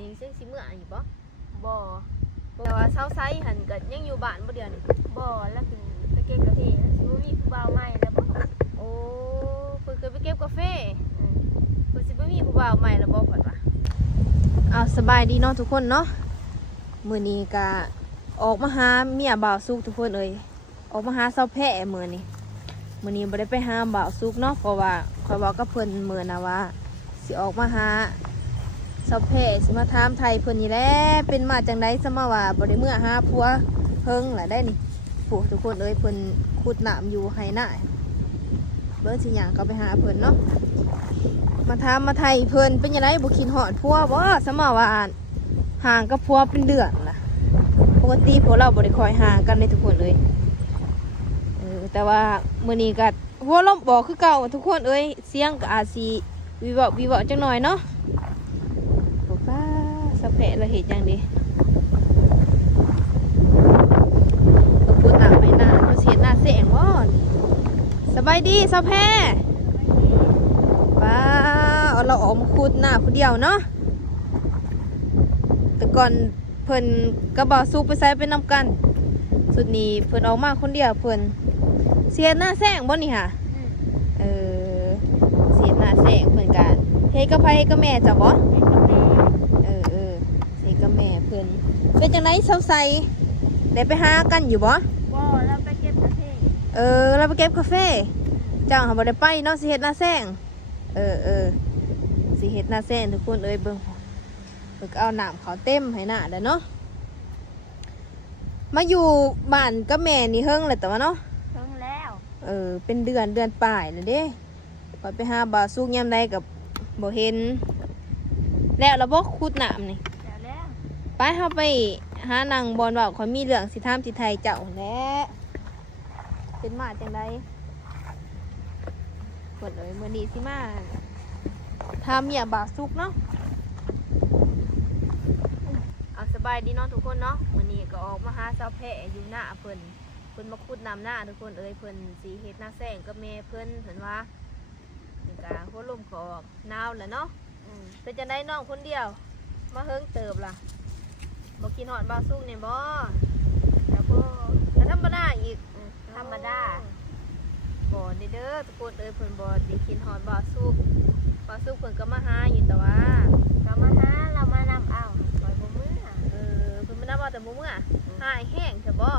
นี่ซึ่งสิเมื่ออยู่บ่บ่แต่ว่าเช้าไซหันก็ยังอยู่บ้านบ่เดียวนี่บ่แล้วถึงไปเก็บกาแฟแล้วสิบ่มีผู้บ่าวใหม่แล้วบ่โอ้เพิ่นเคยไปเก็บกาแฟเพิ่นสิบ่มีผู้บ่าวใหม่แล้วบ่เพิ่นว่าอ้าวสบายดีเนาะทุกคนเนาะมื้อนี้ก็ออกมาหาเมียบ่าวสุกทุกคนเอ้ยออกมาหาเซาแพะมื้อนี้บ่ได้ไปหาบ่าวสุกเนาะเพราะว่าข้อยบอกกับเพิ่นมื้อน่ะว่าสิออกมาหาเซาแพะสิมาถามไทยเพิ่นนี่แหละเป็นมาจังได๋ซะมาว่าบ่ได้เมื่อหาผัวเฮิงล่ะได้นี่ผู้ทุกคนเอ้ยเพิ่นขุดน้ำอยู่ไห้นาเบิ่งสิหยังก็ไปหาเพิ่นเนาะมาถามมาไทยเพิ่นเป็นจังไดบ่คิดฮอดผัวบ่ซะมาว่าห่างกับผัวเป็นเดือนล่ะปกติพวกเราบ่ได้คอยห่างกันในทุกคนเลยแต่ว่ามื้อนี้ก็หัวลมบ่คือเก่าทุกคนเอ้ยเสียงก็อาจสิวิเวาจังหน่อยเนาะป้าสะแพะละเฮ็ดจังดีก็พูดตามไปหน้าเพิ่นสิเฮ็ดหน้าแสงบ่สบายดีสะแพะป้าเอาเราออกมาขุดหน้าผู้เดียวเนาะแต่ก่อนเพิ่นก็บ่สู้ไปใส่ไปนำกันสุดนี้เพิ่นออกมาคนเดียวเพิ่นเสียหน้าแสงบ่นี่ค่ะเสียหน้าแสงเพิ่นก็เฮ็ดกับไผเฮ็ดกับแม่จ้ะบ่เฮ็ดกับแม่เพิ่นเป็นจังได๋เซาใสได้ไปหากันอยู่บ่แล้วไปเก็บกาแฟเราไปเก็บกาแฟเจ้าบ่ได้ไปเนาะสิเฮ็ดหน้าแสงสิเฮ็ดหน้าแสงทุกคนเอ้ยเบิ่งเพิ่นก็เอาน้ำเขาเต็มให้หน้าแล้วเนาะมาอยู่บ้านกับแม่นี่เฮิงแล้วแต่ว่าเนาะเพิ่งแล้วเป็นเดือนปลายแล้วเด้พอไปหาบ่าวสุกยามใดกับบ่เห็นแล้วเราบ่ขุดน้ำนี่แล้วไปเฮาไปหานางบอลว่าขอยมีเรื่องสิถามสิไทยเจ้าแหละเป็นมาจังได๋เพิ่นเอ้ยมื้อนี้สิมาถามเมียบ่าวสุกเนาะเอาสบายดีเนาะทุกคนเนาะมื้อนี้ก็ออกมาหาเซาแพะอยู่หน้าเพิ่นมาขุดน้ำหน้าทุกคนเอ้ยเพิ่นสิเฮ็ดหน้าแสงกับแม่เพิ่นว่านี่ก็หัวลมขอกหนาวแหละเนาะเป็นจังได๋น้องคนเดียวมาเฮิงเติบล่ะบ่กินฮอดบ่าวสุกนี่บ่แล้วก็ธรรมดาอีกธรรมดาบ่นี่เด้อทุกคนเอ้ยเพิ่นบ่ได้กินฮอดบ่าวสุกเพิ่นก็มาหาอยู่แต่ว่าก็มาหาเรามานำเอาปล่อยบ่มื้อเพิ่นมานำเอาแต่บ่มื้อหายแห้งใช่บ่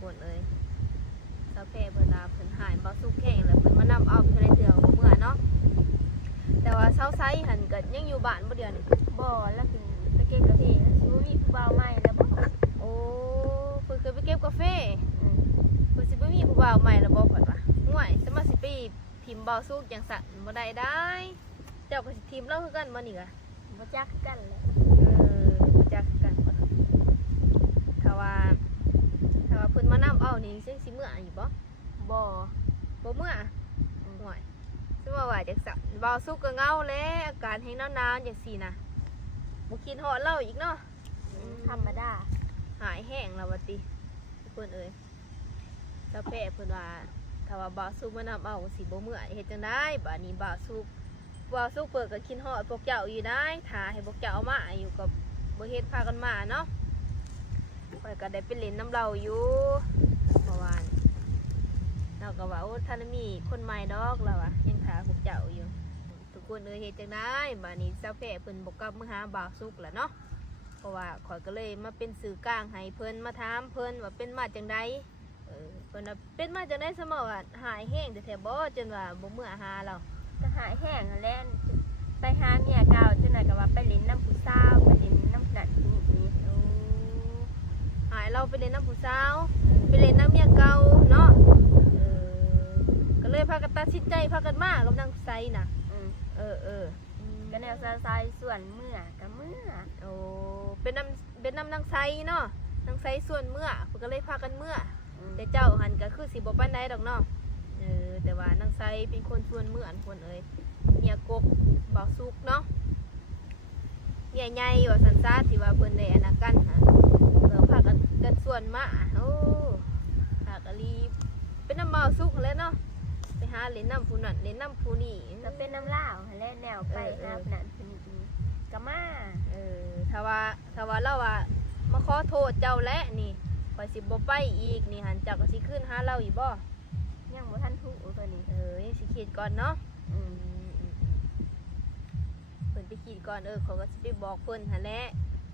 คนเอ้ยเซาแพะเพิ่นว่าเพิ่นหายบ่สุกแห้งแล้วเพิ่นมานำเอาเพิ่นได้เถื่อบ่มื้อเนาะแต่ว่าเช้าไซหันก็ยังอยู่บ้านบ่เดียวนี่บ่แล้วถึงไปเก็บกาแฟแล้วสิบ่มีผู้บ่าวใหม่แล้วบ่โอ้เพิ่นเคยไปเก็บกาแฟเพิ่นสิบ่มีผู้บ่าวใหม่แล้วบ่เพิ่นว่าห่วยสมาสิไปทิมบ่าวสุกจังซั่นบ่ได้เจ้าก็สิทิมเราคือกันบ่นี่ก็บ่จักกันแหละบ่จักกันเพิ่นถ้าว่าเพิ่นมานำเอานี่ซึ่งสิเมื่ออยู่บ่บ่เมื่อห่วยซึ่งว่าจังซั่นบ่าวสุกก็เหงาแล้วอากาศแห้งหนาวๆจังซี่นะบ่คิดฮอดเราอีกเนาะธรรมดาหายแห้งแล้วว่าติทุกคนเอ้ยเซาแพะเพิ่นว่าถ้าว่าบ่าวสุกมานำเอาสิบ่เมื่อเฮ็ดจังได๋บัดนี้บ่าวสุกเปิดก็คิดฮอดพวกเจ้าอยู่ได้ถ้าให้พวกเจ้าเอามาอยู่ก็บ่เฮ็ดพากันมาเนาะข้อยก็ได้ไปเล่นน้ำเราอยู่เมื่อวานเราก็ว่าโอ้ท่านมีคนใหม่ดอกแล้วอะยังถาพวกเจ้าอยู่ทุกคนเฮ็ดจังได๋บัดนี้เซาแพะเพิ่นบ่กลับมาหาบ่าวสุกแล้วเนาะเพราะว่าข้อยก็เลยมาเป็นสื่อกลางให้เพิ่นมาถามเพิ่นว่าเป็นมาจังได๋เพิ่นว่าเป็นมาจังได๋ซะมาว่าหายแห้งแท้ๆบ่จนว่าบ่เมื่อหาเราก็หายแห้งแล้วไปหาเมียเก่าจนน่ะก็ว่าไปเล่นน้ำผู้สาวไปเล่นน้ำนั่นนี่หายเราไปเล่นน้ำผู้สาวไปเล่นน้ำเมียเก่าเนาะก็เลยพากันตัดสินใจพากันมากับนางไซน่ะก็แนวซายส่วนเมื่อกับเมื่อโอ้เป็นน้ำนางไซเนาะนางไซส่วนเมื่อเพิ่นก็เลยพากันเมื่อแต่เจ้าหันก็คือสิบ่ปานใดดอกเนาะแต่ว่านางไซเป็นคนส่วนเมื่ออันคนเอ้ยเมียกบบ่าวสุกเนาะเมียใหญ่ว่าสันซาที่ว่าเพิ่นได้อนากันฮะพากันส่วนมาโอ้หากะลีเป็นน้ำบ่าวสุกแล้วเนาะไปหาเล่นน้ำผู้นั่นเล่นน้ำผู้นี่ก็เป็นน้ำลาวและแนวไปหานั่นเป็น ก็มา ถ้าว่าเราว่ามาขอโทษเจ้าและนี่ข่อยสิบ่ไปอีกนี่หันเจ้าก็สิขึ้นหาเราอีกบ่ ยังบ่ทันถูกตัวนี้ ยังสิคิดก่อนเนาะ อืม เพิ่นไปคิดก่อนเขาก็สิไปบอกเพิ่นหั่นแหละ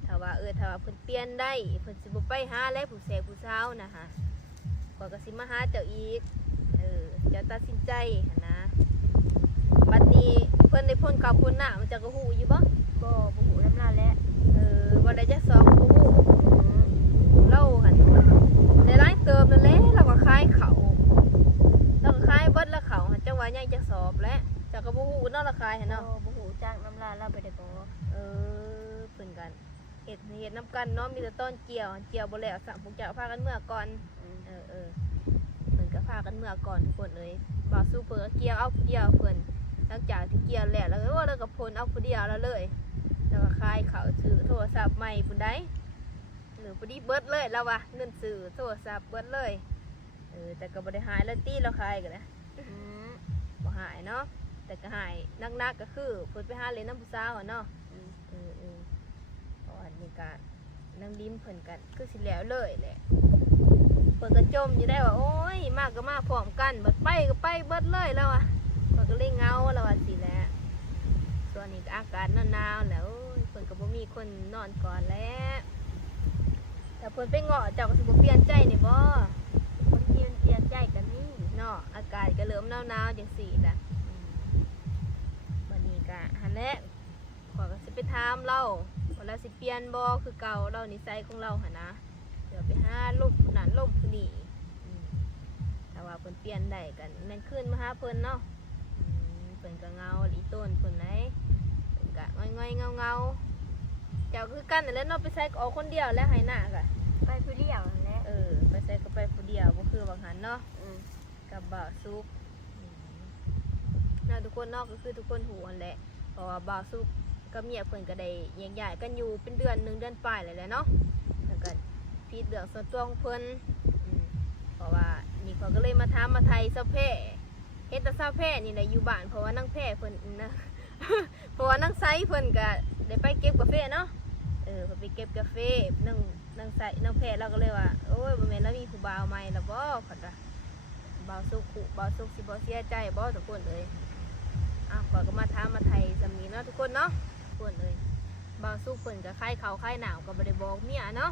ถ้าว่าเพิ่นเปลี่ยนได้เพิ่นสิบ่ไปหาแล้วผู้แสบผู้สาวนะฮะข่อยก็สิมาหาเจ้าอีกเจ้าตัดสินใจหั่นนะบัดนี้เพิ่นได้พ้นข้าวพ้นหน้ามันจะก็ฮู้อยู่บ่ บ่ฮู้นำลาแล้ว ว่าได้จักสอบบ่ฮู้เราหั่นได้หลายเติมนั่นแหละเราก็ขายเขาเราก็ขายเบิดละเขาหั่นจังว่ายังจักสอบแล้วเจ้าก็บ่ฮู้เนาะราคายหั่นเนาะ บ่ฮู้จักนำลาเราบ่ได้บอก เพิ่นกันเฮ็ดน้ำกันเนาะมีแต่ต้นเกี่ยวบ่แล้วสั่งพวกเจ้าพากันเมื่อก่อนเพิ่นก็พากันเมื่อก่อนทุกคนเลยบ่าวสู้เพิ่นก็เกี่ยวเอาผู้เดียวเพิ่นหลังจากที่เกี่ยวแล้วแล้วแล้วก็พ่นเอาผู้เดียวแล้วเลยแล้วก็ขายเขาซื้อโทรศัพท์ใหม่พุ่นได้หรือพอดีเบิดเลยแล้วว่ะเงินซื้อโทรศัพท์เบิดเลยแต่ก็บ่ได้หายแล้วตีเราขายกันนะบ่หายเนาะแต่ก็หายนักๆก็คือเพิ่นไปหาเล่นน้ำผู้สาวอะเนาะอันนี้ก็นั่งลิ้มเพิ่นกันคือสิแล้วเลยแหละเพิ่นก็จมอยู่ได้ว่าโอ้ยมากก็มาพร้อมกันบัดไปก็ไปเบิดเลยแล้วอ่ะเพิ่นก็เลยเงาแล้วว่าสิแหละส่วนนี้ก็อากาศหนาวๆแล้วเพิ่นก็บ่มีคนนอนก่อนแล้วแต่เพิ่นไปเงาะเจ้าก็สิบ่เปลี่ยนใจนี่บ่ คนเปลี่ยนใจกันนี่ เนาะอากาศก็เริ่มหนาวๆจังซี่ล่ะวันนี้ก็หั่นแหละข้อยก็สิไปถามเราว่าเราสิเปลี่ยนบ่คือเก่าเรานิสัยของเราหั่นนะเดี๋ยวไปหาลมนั่นลมผู้นี้ถ้าว่าเพิ่นเปลี่ยนได้กันแม่นขึ้นมาหาเพิ่นเนาะเพิ่นก็เงาอีต้นเพิ่นไหนเพิ่นก็ง่อยๆเงาๆเจ้าคือกันนั่นแหละเนาะไปใส่ก็ออกคนเดียวแล้วให้หน้าก็ ไปผู้เดียวนั่นแหละ ไปใส่ก็ไปผู้เดียวบ่คือบางหันเนาะกับบ่าวซุกเนาะทุกคนเนาะก็คือทุกคนหูอันแหละเพราะว่าบ่าวซุกก็เมียเพิ่นก็ได้แยกย้ายกันอยู่เป็นเดือน1เดือนปลายแล้วแหละเนาะแล้วก็พี่เดืองส่วนตัวของเพิ่นเพราะว่านี่เขาก็เลยมาถามมาไทยเซาแพ่เฮ็ดแต่เซาแพ่นี่แหละอยู่บ้านเพราะว่านางแพ่เพิ่นนะ เพราะว่านางไซเพิ่นก็ได้ไปเก็บกาแฟเนาะเพิ่นไปเก็บกาแฟนางไซนางแพ่เราก็เลยว่าโอ้ยบ่แม่นแล้วมีผู้บ่าวใหม่แล้วบ่เพิ่นว่าบ่าวสุกสิบ่เสียใจบ่ทุกคนเอ้ยข้อยก็มาถามมาไทยสำนี้เนาะทุกคนเนาะทุกคนเอ้ยบ่าวสุกเพิ่นก็คลายข้าวคลายหนาวก็บ่ได้บอกเมียเนาะ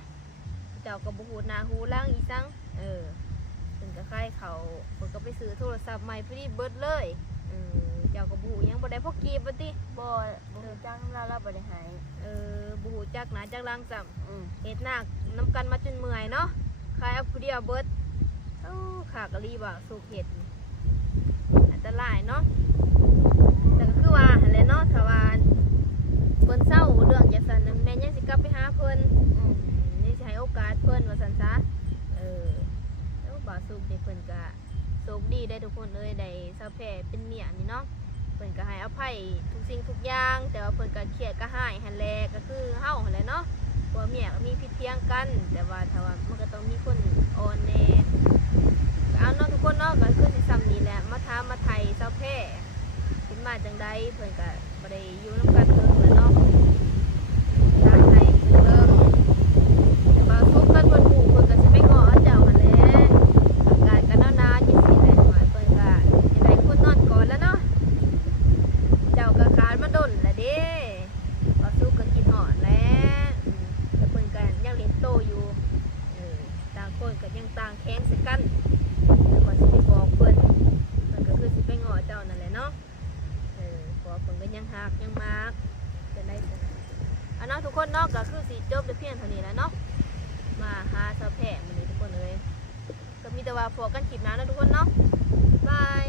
เจ้าก็บ่ฮู้หน้าฮู้หลังอีสังเพิ่นก็คลายข้าวเพิ่นก็ไปซื้อโทรศัพท์ใหม่พอดีเบิดเลยเจ้าก็บ่ฮู้หยังบ่ได้พกกีบบ่ติ บ่ฮู้จักนำลาเราบ่ได้หาย บ่ฮู้จักหน้าจักหลังซ้ำเฮ็ดหน้านํกันมาจนเมื่อยเนาะคลายเอาผู้เดียวเบิดขากะลีบ่าวสุกเฮ็ดอันตรายเนาะแต่ก็คือว่าหั่นแหละเนาะถ้าว่าเพิ่นเศร้าเรื่องจังซั่นแม่ยังสิกลับไปหาเพิ่นนี่สิให้โอกาสเพิ่นว่าซั่นซะแล้วบ่าวสุกนี่เพิ่นก็โชคดีได้ทุกคนเอ้ยได้เซาแพ่เป็นเมียนี่เนาะเพิ่นก็ให้อภัยทุกสิ่งทุกอย่างแต่ว่าเพิ่นก็เครียดก็หายหั่นแหละก็คือเฮาหั่นแหละเนาะเพราะว่าเมียก็มีผิดเพียงกันแต่ว่าถ้าว่ามันก็ต้องมีคนอ่อนแน่เอาเนาะทุกคนเนาะก็คือสิซ้ำนี่แหละมาถามมาไทยเซาแพ่เป็นมาจังไดเพิ่นก็บ่ได้อยู่นํกันเพิ่นแหละเนาะทางไทยเพิ่นเบิ่งแต่ว่าสุกกันเพิ่นฮู้เพิ่นก็สิไปง้อเจ้าหั่นแหละอากาศก็หนาวๆจังซี่แหละหน่อยเพิ่นก็จะได้คนนอนก่อนแล้วเนาะเจ้าก็ขาดมาดนแล้วเด้ว่าสุกก็กินฮอดแล้วแต่เพิ่นก็ยังเล่นโตอยู่ต่างคนก็ยังต่างแค้นใส่กันแต่ก็สิไปบอกเพิ่นก็คือสิไปง้อเจ้านั่นแหละเนาะเพราะว่าเพิ่นก็ยังฮักยังมักจะได้ซั่นเนาะทุกคนเนาะก็คือสิจบแต่เพียงเท่านี้แล้วเนาะมาหาเซาแพ่มื้อนี้ทุกคนเอ้ยก็มีแต่ว่าพอกันคลิปหน้าเนาะทุกคนเนาะบาย